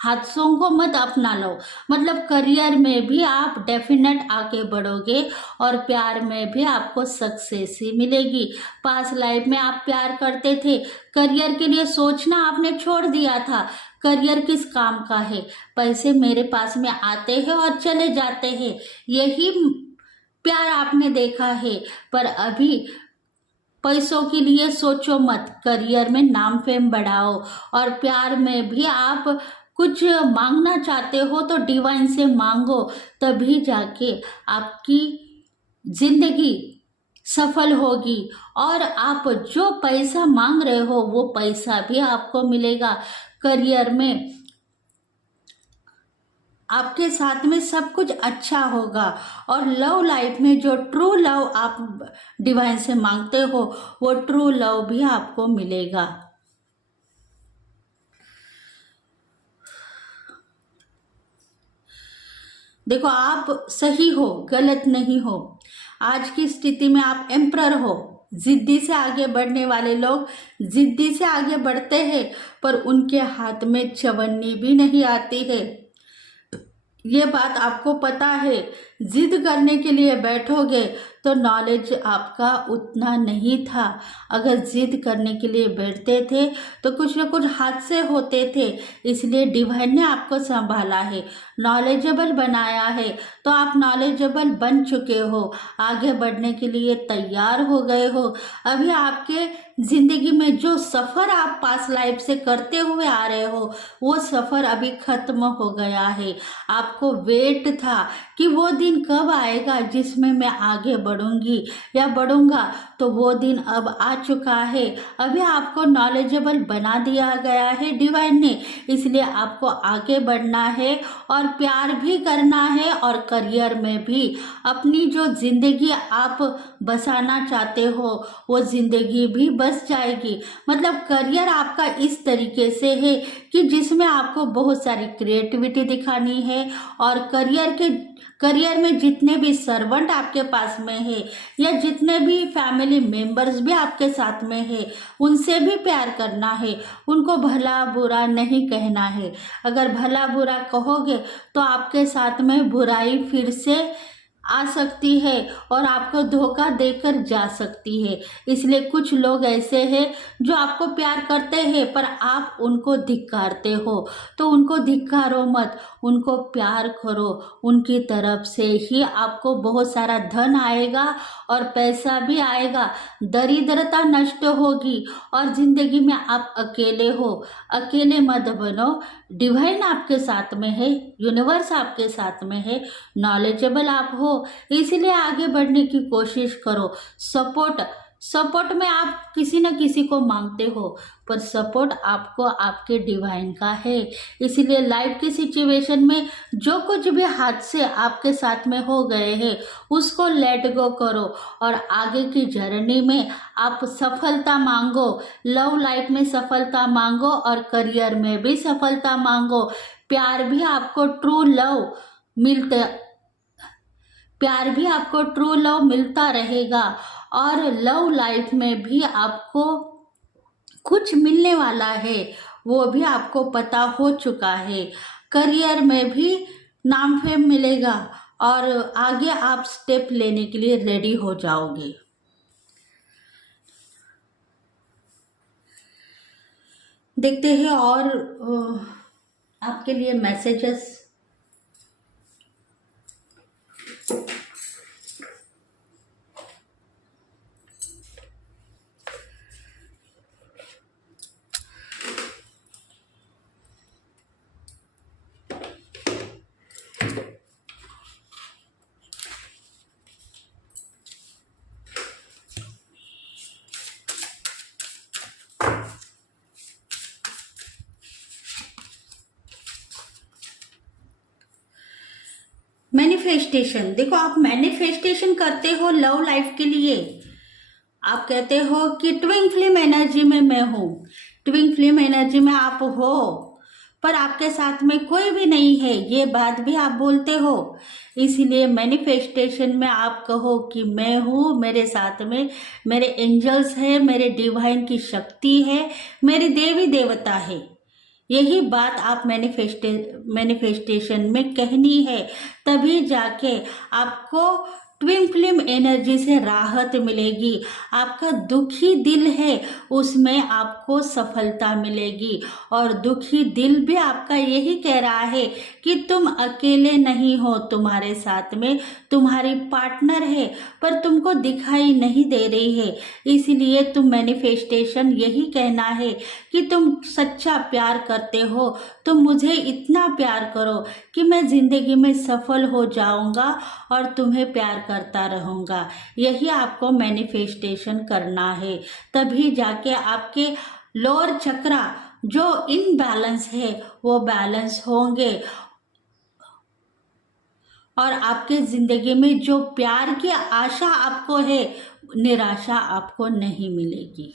हादसों को मत अपना लो। मतलब करियर में भी आप डेफिनेट आगे बढ़ोगे और प्यार में भी आपको सक्सेस ही मिलेगी। पास्ट लाइफ में आप प्यार करते थे, करियर के लिए सोचना आपने छोड़ दिया था। करियर किस काम का है? पैसे मेरे पास में आते हैं और चले जाते हैं, यही प्यार आपने देखा है। पर अभी पैसों के लिए सोचो मत, करियर में नाम फेम बढ़ाओ। और प्यार में भी आप कुछ मांगना चाहते हो तो डिवाइन से मांगो, तभी जाके आपकी जिंदगी सफल होगी। और आप जो पैसा मांग रहे हो वो पैसा भी आपको मिलेगा। करियर में आपके साथ में सब कुछ अच्छा होगा। और लव लाइफ में जो ट्रू लव आप डिवाइन से मांगते हो वो ट्रू लव भी आपको मिलेगा। देखो, आप सही हो, गलत नहीं हो। आज की स्थिति में आप एम्परर हो। जिद्दी से आगे बढ़ने वाले लोग जिद्दी से आगे बढ़ते हैं, पर उनके हाथ में चवन्नी भी नहीं आती है। ये बात आपको पता है। जिद करने के लिए बैठोगे तो नॉलेज आपका उतना नहीं था। अगर जिद करने के लिए बैठते थे तो कुछ न कुछ हादसे होते थे, इसलिए डिवाइन ने आपको संभाला है, नॉलेजेबल बनाया है। तो आप नॉलेजेबल बन चुके हो, आगे बढ़ने के लिए तैयार हो गए हो। अभी आपके जिंदगी में जो सफ़र आप पास्ट लाइफ से करते हुए आ रहे हो वो सफ़र अभी खत्म हो गया है। आपको वेट था कि वो दिन कब आएगा जिसमें मैं आगे बढ़ूंगी या बढ़ूंगा, तो वो दिन अब आ चुका है। अभी आपको नॉलेजेबल बना दिया गया है डिवाइन ने, इसलिए आपको आगे बढ़ना है और प्यार भी करना है। और करियर में भी अपनी जो जिंदगी आप बसाना चाहते हो वो जिंदगी भी बस जाएगी। मतलब करियर आपका इस तरीके से है कि जिसमें आपको बहुत सारी क्रिएटिविटी दिखानी है। और करियर में जितने भी सर्वेंट आपके पास में है या जितने भी फैमिली मेंबर्स भी आपके साथ में है उनसे भी प्यार करना है। उनको भला बुरा नहीं कहना है। अगर भला बुरा कहोगे तो आपके साथ में बुराई फिर से आ सकती है और आपको धोखा देकर जा सकती है। इसलिए कुछ लोग ऐसे हैं जो आपको प्यार करते हैं पर आप उनको धिक्कारते हो, तो उनको धिक्कारो मत, उनको प्यार करो। उनकी तरफ से ही आपको बहुत सारा धन आएगा और पैसा भी आएगा, दरिद्रता नष्ट होगी और जिंदगी में आप अकेले हो। अकेले मत बनो, डिवाइन आपके साथ में है, यूनिवर्स आपके साथ में है, नॉलेजेबल आप हो, इसलिए आगे बढ़ने की कोशिश करो। सपोर्ट में आप किसी न किसी को मांगते हो, पर सपोर्ट आपको आपके डिवाइन का है। इसीलिए लाइफ की सिचुएशन में जो कुछ भी हादसे आपके साथ में हो गए हैं उसको लेट गो करो और आगे की जर्नी में आप सफलता मांगो। लव लाइफ में सफलता मांगो और करियर में भी सफलता मांगो। प्यार भी आपको ट्रू लव मिलता प्यार भी आपको ट्रू लव मिलता रहेगा। और लव लाइफ में भी आपको कुछ मिलने वाला है, वो भी आपको पता हो चुका है। करियर में भी नाम फेम मिलेगा और आगे आप स्टेप लेने के लिए रेडी हो जाओगे। देखते हैं और आपके लिए मैसेजेस। मैनिफेस्टेशन, देखो आप मैनिफेस्टेशन करते हो लव लाइफ के लिए। आप कहते हो कि ट्विन फ्लेम एनर्जी में मैं हूँ, ट्विन फ्लेम एनर्जी में आप हो, पर आपके साथ में कोई भी नहीं है, ये बात भी आप बोलते हो। इसलिए मैनिफेस्टेशन में आप कहो कि मैं हूँ, मेरे साथ में मेरे एंजल्स है, मेरे डिवाइन की शक्ति है, मेरी देवी देवता है। यही बात आप मैनिफेस्टेशन में कहनी है, तभी जाके आपको ट्विन फ्लेम एनर्जी से राहत मिलेगी। आपका दुखी दिल है उसमें आपको सफलता मिलेगी, और दुखी दिल भी आपका यही कह रहा है कि तुम अकेले नहीं हो, तुम्हारे साथ में तुम्हारी पार्टनर है, पर तुमको दिखाई नहीं दे रही है। इसलिए तुम मैनिफेस्टेशन यही कहना है कि तुम सच्चा प्यार करते हो, तुम मुझे इतना प्यार करो कि मैं ज़िंदगी में सफल हो जाऊंगा और तुम्हें प्यार करता रहूंगा। यही आपको मैनिफेस्टेशन करना है, तभी जाके आपके लोअर चक्रा जो इनबैलेंस है वो बैलेंस होंगे, और आपके ज़िंदगी में जो प्यार की आशा आपको है, निराशा आपको नहीं मिलेगी।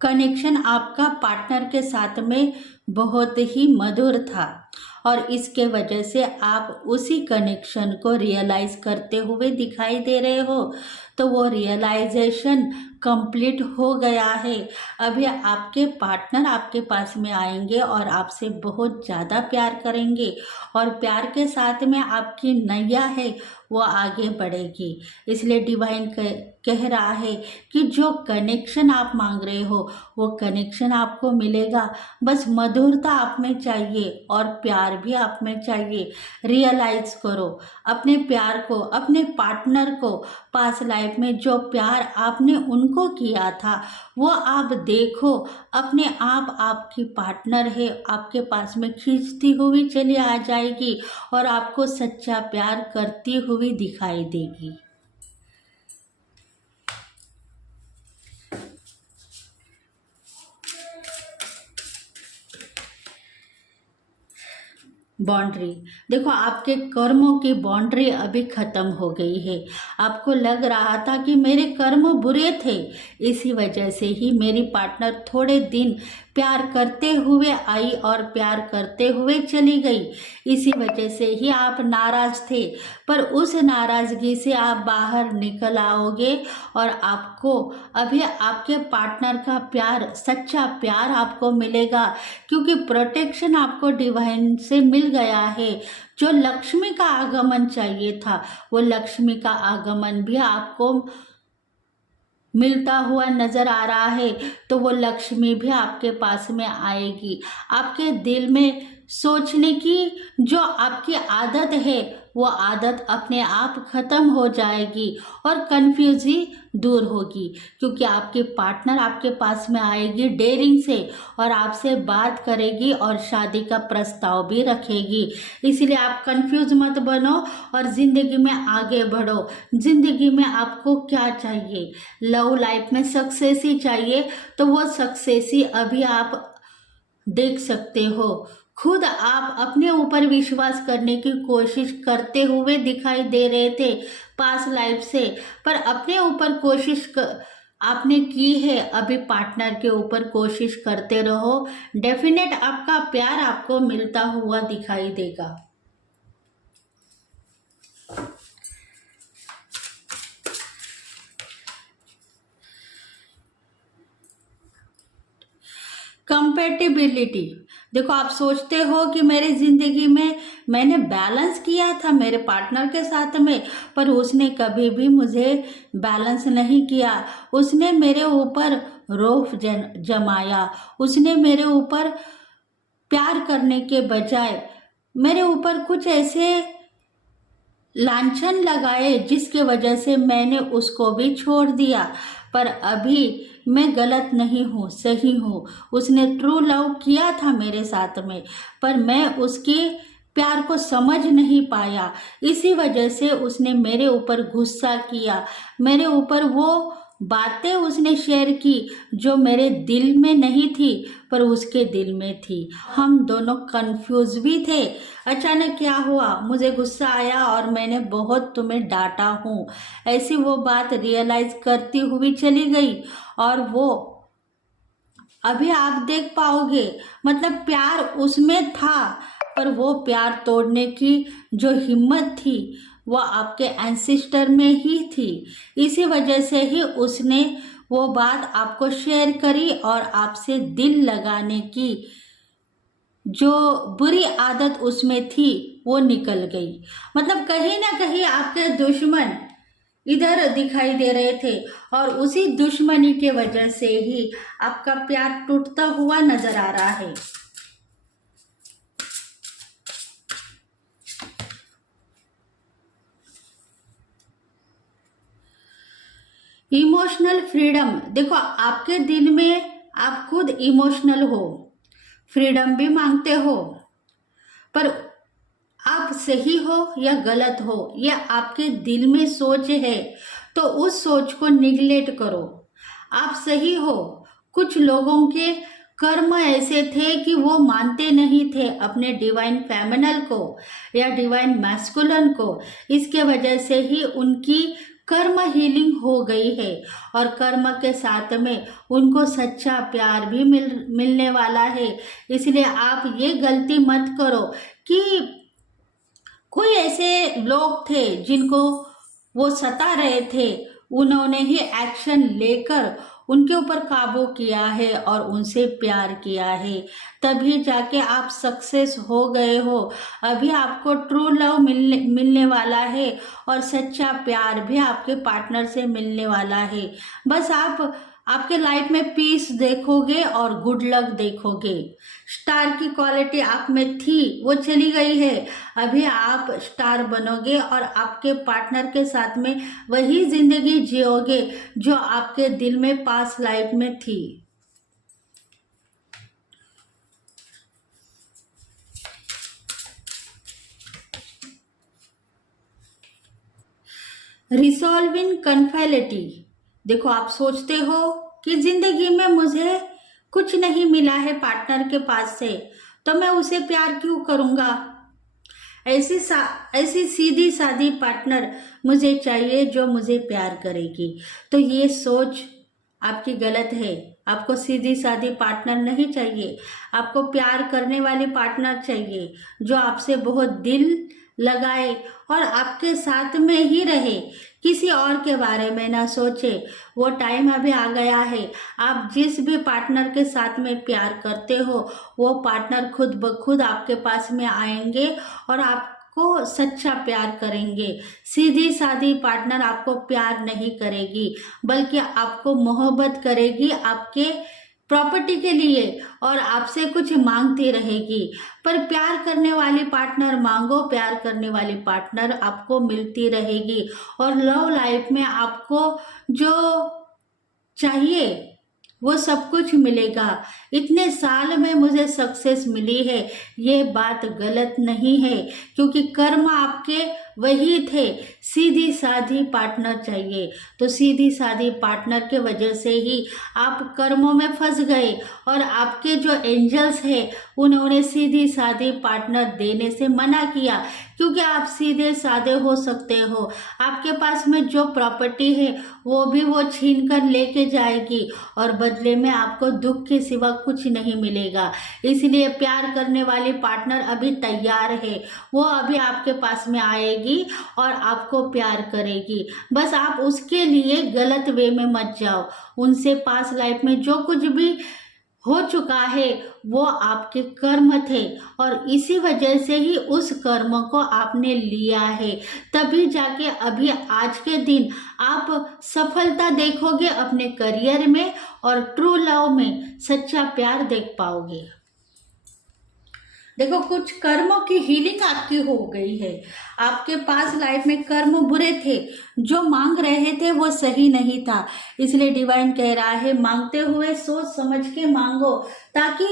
कनेक्शन आपका पार्टनर के साथ में बहुत ही मधुर था, और इसके वजह से आप उसी कनेक्शन को रियलाइज करते हुए दिखाई दे रहे हो। तो वो रियलाइजेशन कंप्लीट हो गया है। अभी आपके पार्टनर आपके पास में आएंगे और आपसे बहुत ज़्यादा प्यार करेंगे, और प्यार के साथ में आपकी नैया है वो आगे बढ़ेगी। इसलिए डिवाइन कह रहा है कि जो कनेक्शन आप मांग रहे हो वो कनेक्शन आपको मिलेगा। बस मधुरता आप में चाहिए और प्यार भी आप में चाहिए। रियलाइज करो अपने प्यार को, अपने पार्टनर को। पास लाइफ में जो प्यार आपने उनको किया था वो आप देखो, अपने आप आपकी पार्टनर है आपके पास में खींचती हुई चली आ जाएगी और आपको सच्चा प्यार करती हुई दिखाई देगी। बाउंड्री देखो, आपके कर्मों की बाउंड्री अभी खत्म हो गई है। आपको लग रहा था कि मेरे कर्म बुरे थे, इसी वजह से ही मेरी पार्टनर थोड़े दिन प्यार करते हुए आई और प्यार करते हुए चली गई। इसी वजह से ही आप नाराज थे, पर उस नाराजगी से आप बाहर निकल आओगे और आपको अभी आपके पार्टनर का प्यार, सच्चा प्यार आपको मिलेगा, क्योंकि प्रोटेक्शन आपको डिवाइन से मिल गया है। जो लक्ष्मी का आगमन चाहिए था वो लक्ष्मी का आगमन भी आपको मिलता हुआ नजर आ रहा है। तो वो लक्ष्मी भी आपके पास में आएगी। आपके दिल में सोचने की जो आपकी आदत है वो आदत अपने आप खत्म हो जाएगी और कंफ्यूजी दूर होगी, क्योंकि आपके पार्टनर आपके पास में आएगी डेयरिंग से और आपसे बात करेगी और शादी का प्रस्ताव भी रखेगी। इसलिए आप कंफ्यूज मत बनो और ज़िंदगी में आगे बढ़ो। ज़िंदगी में आपको क्या चाहिए? लव लाइफ में सक्सेस ही चाहिए, तो वो सक्सेस ही अभी आप देख सकते हो। खुद आप अपने ऊपर विश्वास करने की कोशिश करते हुए दिखाई दे रहे थे पास लाइफ से, पर अपने ऊपर आपने की है। अभी पार्टनर के ऊपर कोशिश करते रहो, डेफिनेट आपका प्यार आपको मिलता हुआ दिखाई देगा। कंपेटिबिलिटी देखो, आप सोचते हो कि मेरी ज़िंदगी में मैंने बैलेंस किया था मेरे पार्टनर के साथ में, पर उसने कभी भी मुझे बैलेंस नहीं किया। उसने मेरे ऊपर रौफ जमाया। उसने मेरे ऊपर प्यार करने के बजाय मेरे ऊपर कुछ ऐसे लांछन लगाए जिसके वजह से मैंने उसको भी छोड़ दिया। पर अभी मैं गलत नहीं हूँ, सही हूँ। उसने ट्रू लव किया था मेरे साथ में, पर मैं उसके प्यार को समझ नहीं पाया। इसी वजह से उसने मेरे ऊपर गुस्सा किया, मेरे ऊपर वो बातें उसने शेयर की जो मेरे दिल में नहीं थी पर उसके दिल में थी। हम दोनों कंफ्यूज भी थे। अचानक क्या हुआ, मुझे गुस्सा आया और मैंने बहुत तुम्हें डांटा हूँ, ऐसी वो बात रियलाइज करती हुई चली गई। और वो अभी आप देख पाओगे, मतलब प्यार उसमें था, पर वो प्यार तोड़ने की जो हिम्मत थी वो आपके एंसेस्टर में ही थी। इसी वजह से ही उसने वो बात आपको शेयर करी और आपसे दिल लगाने की जो बुरी आदत उसमें थी वो निकल गई। मतलब कहीं ना कहीं आपके दुश्मन इधर दिखाई दे रहे थे और उसी दुश्मनी के वजह से ही आपका प्यार टूटता हुआ नजर आ रहा है। इमोशनल फ्रीडम, देखो आपके दिल में आप खुद इमोशनल हो, फ्रीडम भी मांगते हो, पर आप सही हो या गलत हो या आपके दिल में सोच है तो उस सोच को निगलेक्ट करो। आप सही हो, कुछ लोगों के कर्म ऐसे थे कि वो मानते नहीं थे अपने डिवाइन फेमिनल को या डिवाइन मैस्कुलिन को, इसके वजह से ही उनकी कर्म हीलिंग हो गई है और कर्म के साथ में उनको सच्चा प्यार भी मिलने वाला है। इसलिए आप ये गलती मत करो कि कोई ऐसे लोग थे जिनको वो सता रहे थे, उन्होंने ही एक्शन लेकर उनके ऊपर काबू किया है और उनसे प्यार किया है, तभी जाके आप सक्सेस हो गए हो। अभी आपको ट्रू लव मिलने वाला है और सच्चा प्यार भी आपके पार्टनर से मिलने वाला है। बस आप आपके लाइफ में पीस देखोगे और गुड लक देखोगे। स्टार की क्वालिटी आप में थी वो चली गई है, अभी आप स्टार बनोगे और आपके पार्टनर के साथ में वही जिंदगी जियोगे जो आपके दिल में पास्ट लाइफ में थी। रिसॉल्विंग कन्फेलिटी, देखो आप सोचते हो कि जिंदगी में मुझे कुछ नहीं मिला है पार्टनर के पास से, तो मैं उसे प्यार क्यों करूंगा। ऐसी सीधी सादी पार्टनर मुझे चाहिए जो मुझे प्यार करेगी। तो ये सोच आपकी गलत है। आपको सीधी सादी पार्टनर नहीं चाहिए, आपको प्यार करने वाली पार्टनर चाहिए जो आपसे बहुत दिल लगाए और आपके साथ में ही रहे, किसी और के बारे में ना सोचे। वो टाइम अभी आ गया है, आप जिस भी पार्टनर के साथ में प्यार करते हो वो पार्टनर खुद ब खुद आपके पास में आएंगे और आपको सच्चा प्यार करेंगे। सीधी सादी पार्टनर आपको प्यार नहीं करेगी, बल्कि आपको मोहब्बत करेगी आपके प्रॉपर्टी के लिए और आपसे कुछ मांगती रहेगी। पर प्यार करने वाली पार्टनर मांगो, प्यार करने वाली पार्टनर आपको मिलती रहेगी और लव लाइफ में आपको जो चाहिए वो सब कुछ मिलेगा। इतने साल में मुझे सक्सेस मिली है, ये बात गलत नहीं है, क्योंकि कर्म आपके वही थे। सीधी सादी पार्टनर चाहिए, तो सीधी सादी पार्टनर के वजह से ही आप कर्मों में फंस गए और आपके जो एंजल्स हैं उन्होंने सीधी सादी पार्टनर देने से मना किया, क्योंकि आप सीधे सादे हो सकते हो। आपके पास में जो प्रॉपर्टी है वो भी वो छीन कर लेके जाएगी और बदले में आपको दुख के सिवा कुछ नहीं मिलेगा। इसलिए प्यार करने वाली पार्टनर अभी तैयार है, वो अभी आपके पास में आएगी और आपको प्यार करेगी। बस आप उसके लिए गलत वे में मत जाओ। उनसे पास लाइफ में जो कुछ भी हो चुका है वो आपके कर्म थे और इसी वजह से ही उस कर्म को आपने लिया है, तभी जाके अभी आज के दिन आप सफलता देखोगे अपने करियर में और ट्रू लव में सच्चा प्यार देख पाओगे। देखो कुछ कर्मों की हीलिंग आपकी हो गई है। आपके पास लाइफ में कर्म बुरे थे, जो मांग रहे थे वो सही नहीं था, इसलिए डिवाइन कह रहा है मांगते हुए सोच समझ के मांगो, ताकि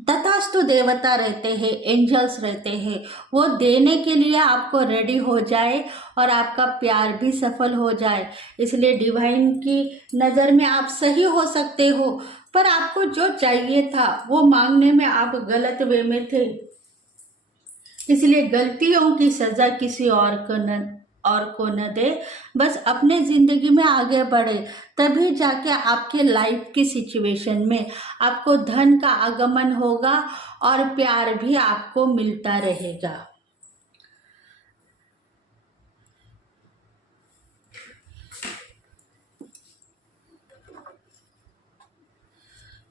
तथास्तु देवता रहते हैं, एंजल्स रहते हैं, वो देने के लिए आपको रेडी हो जाए और आपका प्यार भी सफल हो जाए। इसलिए डिवाइन की नज़र में आप सही हो सकते हो, पर आपको जो चाहिए था वो मांगने में आप गलत वे में थे। इसलिए गलतियों की सजा किसी और को न दे, बस अपने जिंदगी में आगे बढ़े, तभी जाके आपके लाइफ की सिचुएशन में आपको धन का आगमन होगा और प्यार भी आपको मिलता रहेगा।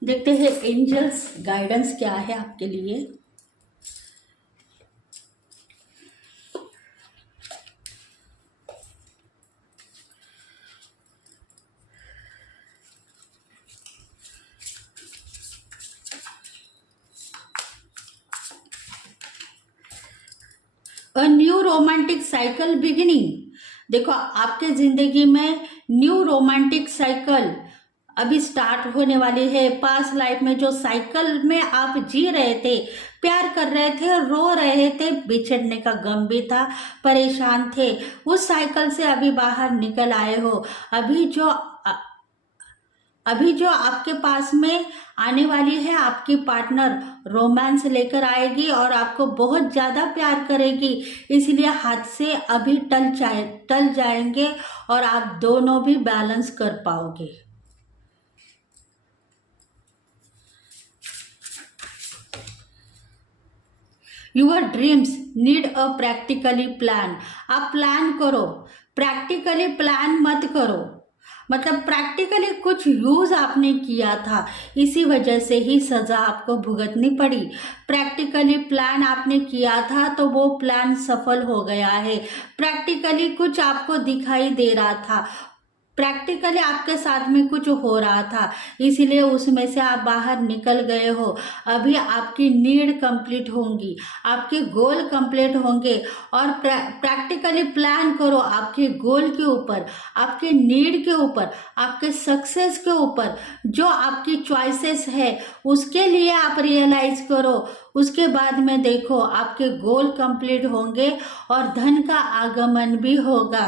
देखते हैं एंजल्स गाइडेंस क्या है आपके लिए। A new romantic cycle beginning. देखो आपके जिंदगी में न्यू रोमांटिक साइकिल अभी स्टार्ट होने वाली है। पास्ट लाइफ में जो साइकिल में आप जी रहे थे, प्यार कर रहे थे, रो रहे थे, बिछड़ने का गम भी था, परेशान थे, उस साइकिल से अभी बाहर निकल आए हो। अभी जो अभी जो आपके पास में आने वाली है आपकी पार्टनर, रोमांस लेकर आएगी और आपको बहुत ज़्यादा प्यार करेगी, इसलिए हाथ से अभी टल जाएंगे और आप दोनों भी बैलेंस कर पाओगे। Your dreams need a practically plan. आप प्लान करो, प्रैक्टिकली प्लान मत करो। मतलब प्रैक्टिकली कुछ यूज आपने किया था, इसी वजह से ही सजा आपको भुगतनी पड़ी। प्रैक्टिकली प्लान आपने किया था तो वो प्लान सफल हो गया है। प्रैक्टिकली कुछ आपको दिखाई दे रहा था, प्रैक्टिकली आपके साथ में कुछ हो रहा था, इसीलिए उसमें से आप बाहर निकल गए हो। अभी आपकी नीड कंप्लीट होंगी, आपके गोल कंप्लीट होंगे। और प्रैक्टिकली प्लान करो आपके गोल के ऊपर, आपके नीड के ऊपर, आपके सक्सेस के ऊपर। जो आपकी चॉइसेस है उसके लिए आप रियलाइज करो। उसके बाद में देखो आपके गोल कंप्लीट होंगे और धन का आगमन भी होगा।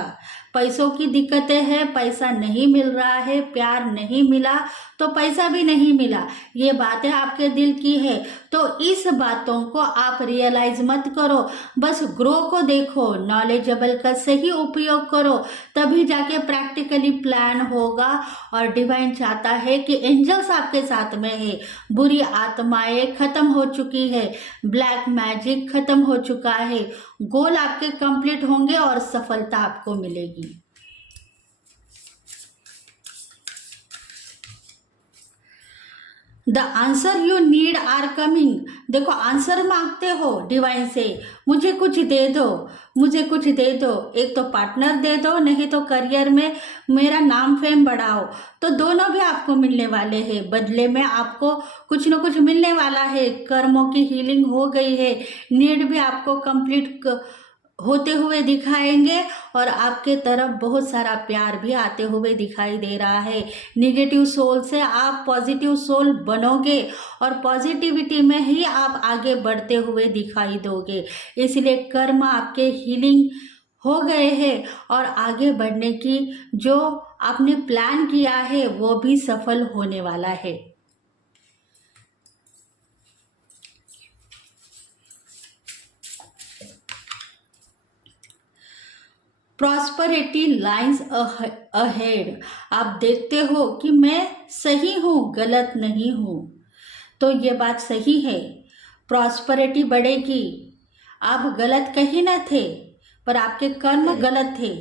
पैसों की दिक्कतें हैं, पैसा नहीं मिल रहा है, प्यार नहीं मिला तो पैसा भी नहीं मिला, ये बातें आपके दिल की है। तो इस बातों को आप रियलाइज मत करो, बस ग्रो को देखो, नॉलेजेबल का सही उपयोग करो, तभी जाके प्रैक्टिकली प्लान होगा। और डिवाइन चाहता है कि एंजल्स आपके साथ में है, बुरी आत्माएं खत्म हो चुकी है, ब्लैक मैजिक खत्म हो चुका है, गोल आपके कंप्लीट होंगे और सफलता आपको मिलेगी। The answer you need are coming. देखो आंसर मांगते हो डिवाइन से, मुझे कुछ दे दो, मुझे कुछ दे दो। एक तो पार्टनर दे दो, नहीं तो करियर में मेरा नाम फेम बढ़ाओ। तो दोनों भी आपको मिलने वाले हैं, बदले में आपको कुछ न कुछ मिलने वाला है। कर्मों की हीलिंग हो गई है, नीड भी आपको कंप्लीट होते हुए दिखाएंगे और आपके तरफ बहुत सारा प्यार भी आते हुए दिखाई दे रहा है। निगेटिव सोल से आप पॉजिटिव सोल बनोगे और पॉजिटिविटी में ही आप आगे बढ़ते हुए दिखाई दोगे। इसलिए कर्म आपके हीलिंग हो गए हैं और आगे बढ़ने की जो आपने प्लान किया है वो भी सफल होने वाला है। Prosperity lines ahead. आप देखते हो कि मैं सही हूँ, गलत नहीं हूँ, तो ये बात सही है, प्रॉस्परिटी बढ़ेगी। आप गलत कहीं न थे, पर आपके कर्म गलत थे।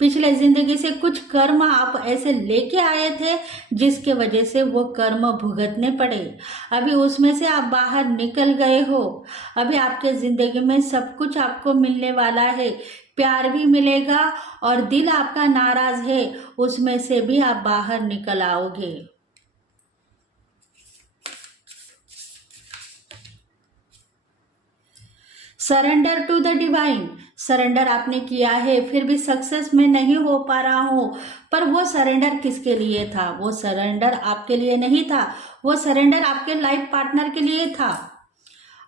पिछले जिंदगी से कुछ कर्म आप ऐसे लेके आए थे जिसके वजह से वो कर्म भुगतने पड़े। अभी उसमें से आप बाहर निकल गए हो। अभी आपके जिंदगी में सब कुछ आपको मिलने वाला है, प्यार भी मिलेगा और दिल आपका नाराज है उसमें से भी आप बाहर निकल आओगे। Surrender to the divine. Surrender आपने किया है, फिर भी सक्सेस में नहीं हो पा रहा हूँ, पर वो सरेंडर किसके लिए था? वो सरेंडर आपके लिए नहीं था, वो सरेंडर आपके लाइफ पार्टनर के लिए था।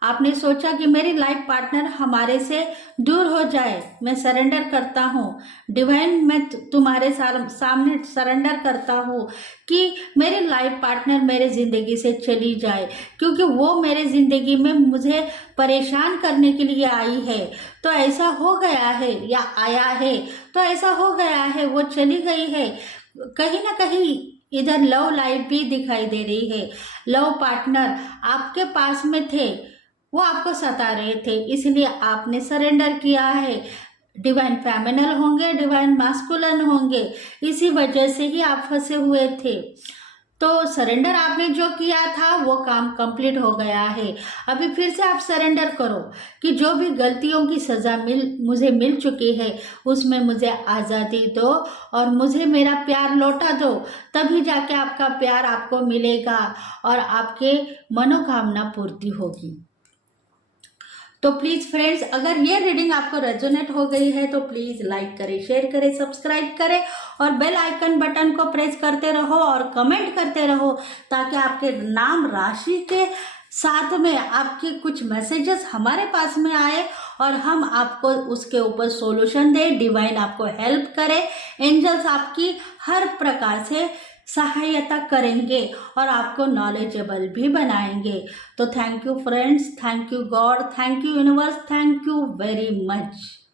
आपने सोचा कि मेरी लाइफ पार्टनर हमारे से दूर हो जाए, मैं सरेंडर करता हूँ डिवाइन, मैं तुम्हारे सामने सरेंडर करता हूँ कि मेरी लाइफ पार्टनर मेरे ज़िंदगी से चली जाए, क्योंकि वो मेरे ज़िंदगी में मुझे परेशान करने के लिए आई है। तो ऐसा हो गया है या आया है तो ऐसा हो गया है, वो चली गई है। कहीं ना कहीं इधर लव लाइफ भी दिखाई दे रही है। लव पार्टनर आपके पास में थे, वो आपको सता रहे थे, इसलिए आपने सरेंडर किया है। डिवाइन फेमिनल होंगे, डिवाइन मास्कुलिन होंगे, इसी वजह से ही आप फंसे हुए थे। तो सरेंडर आपने जो किया था वो काम कंप्लीट हो गया है। अभी फिर से आप सरेंडर करो कि जो भी गलतियों की सज़ा मुझे मिल चुकी है उसमें मुझे आज़ादी दो और मुझे मेरा प्यार लौटा दो, तभी जाके आपका प्यार आपको मिलेगा और आपके मनोकामना पूर्ति होगी। तो प्लीज़ फ्रेंड्स, अगर ये रीडिंग आपको रेजोनेट हो गई है तो प्लीज़ लाइक करें, शेयर करें, सब्सक्राइब करें और बेल आइकन बटन को प्रेस करते रहो और कमेंट करते रहो, ताकि आपके नाम राशि के साथ में आपके कुछ मैसेजेस हमारे पास में आए और हम आपको उसके ऊपर सॉल्यूशन दें, डिवाइन आपको हेल्प करे, एंजल्स आपकी हर प्रकार से सहायता करेंगे और आपको नॉलेजेबल भी बनाएंगे। तो thank you friends, thank you God, thank you universe, thank you very much.